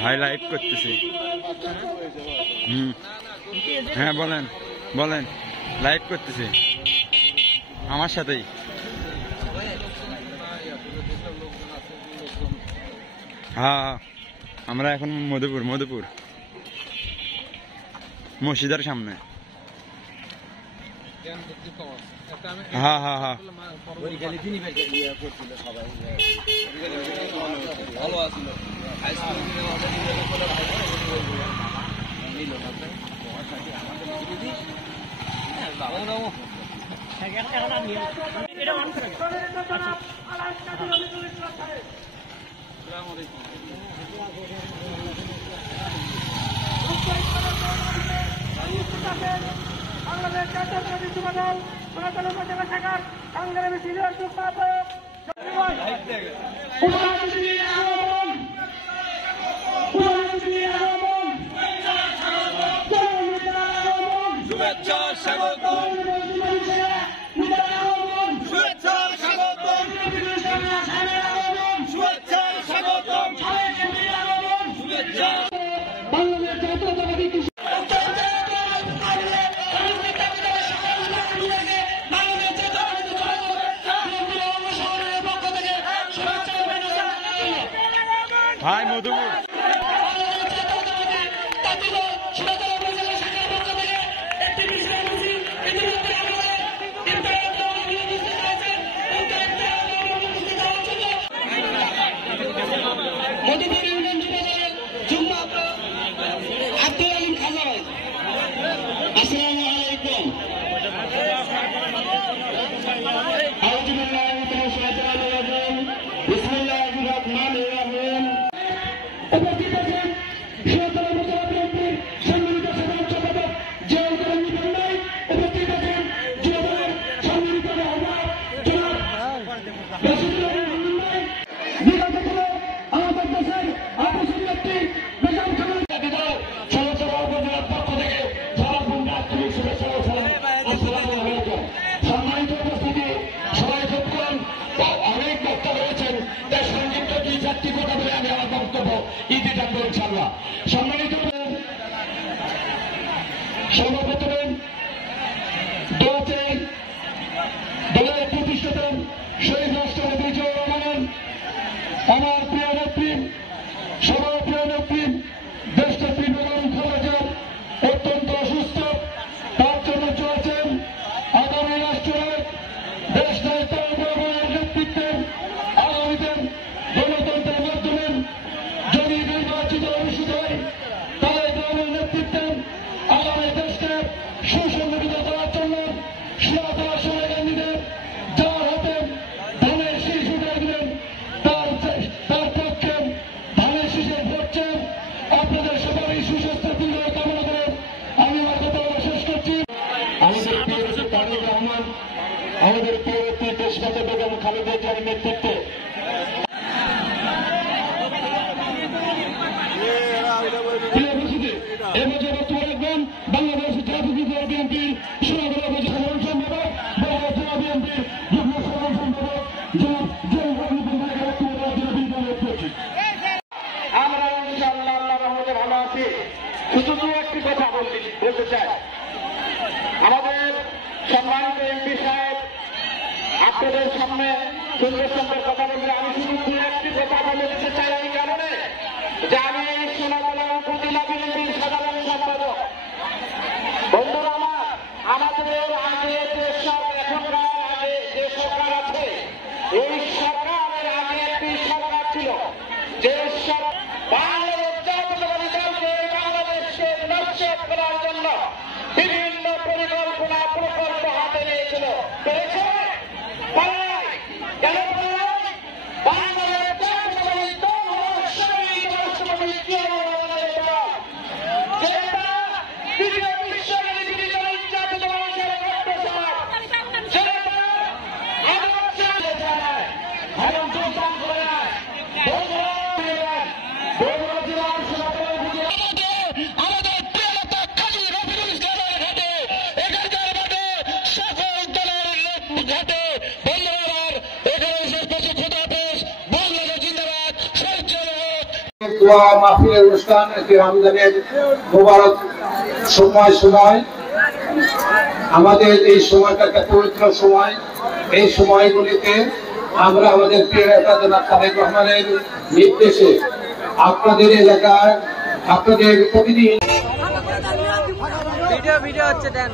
ভাই লাইভ করতেছি। হ্যাঁ বলেন বলেন, লাইভ করতেছি আমার সাথেই। হ্যাঁ আমরা এখন মধুপুর মসজিদের সামনে। হ্যাঁ হ্যাঁ হ্যাঁ বাংলাদেশ জাতীয়তাবাদী যুবদল সোনাতলা উপজেলা শাখার সংগ্রামী সিনিয়র সম্পাদক শুভেচ্ছা স্বাগতম, শুভেচ্ছা স্বাগতম, শুভেচ্ছা স্বাগতম, শুভেচ্ছা। বাংলাদেশ জাতীয়তাবাদী ভাই মধুপুর সম্মানিত সর্বপ্রথমে দলের প্রতিষ্ঠাতা শহীদ রাষ্ট্রপতি জিয়াউর রহমান, আমার প্রিয় নেত্রী, সর্বপ্রিয় নেত্রী দেশনেত্রী বেগম খালেদা অত্যন্ত অসুস্থ, তার জন্য চলেছেন আগামী রাষ্ট্রনায়ক দেশ নায়ক নেতৃত্বে আগামীতে গণতন্ত্রের মাধ্যমে যদি নির্বাচিত অনুষ্ঠিত হয় তাহলে দলের নেতৃত্বে আগামী দেশকে সুসংগঠিত করার জন্য সোনাতলা সোনা গান্ধীদের যার হাতে ধানের শীষ উঠে দিলেন তার পক্ষে ধানের শীষের ভোটে আপনাদের সবারই সুস্বাস্থ্য দীর্ঘ কামনা করে আমি আমার কথা শেষ করছি। আমাদের প্রিয় নেত্রী তারেক রহমান, আমাদের প্রিয় নেত্রী দেশনেত্রী বেগম খালেদা জিয়ার নেতৃত্বে বাংলাদেশ জাতীয় বিএনপির সোনাতলা উপজেলা সাধারণ সম্পাদক, জেলা বিএনপির যুগ্ম সাধারণ সম্পাদক আমরা ইনশাআল্লাহ আল্লাহর রহমতে ভালো আছি। শুধু দু একটি কথা বলতে চাই। আমাদের সম্মানিত এমপি সাহেব আপনাদের সামনে সুন্দর সুন্দর কথা বললে আমি শুধু দু একটি কথা বলে দিতে চাই এই কারণে যে আমি এই সোনাতলা উপজেলা বিএনপির সাধারণ সম্পাদক। বন্ধুরা আমার, আমাদের আগে এখনকার আগে যে সরকার আছে এই সরকারের আগে একটি সরকার ছিল যে বাংলাদেশ জাতীয়তাবাদী দলকে বাংলাদেশকে নষ্ট করার জন্য বিভিন্ন পরিকল্পনা প্রকল্প হাতে নিয়েছিল। পেরেছে? পারে? কেন পারে? বাংলাদেশ জাতীয়তাবাদী দল দোয়া মাহফিলের অনুষ্ঠান একটি রমজানের মোবারক সময় আমাদের এই সময়টা একটা পবিত্র সময়। এই সময়গুলিতে আমরা আমাদের প্রিয় নেতা জনাব তারেক রহমানের নির্দেশে আপনাদের এলাকায় আপনাদের প্রতিদিন ভিডিও হচ্ছে দেন।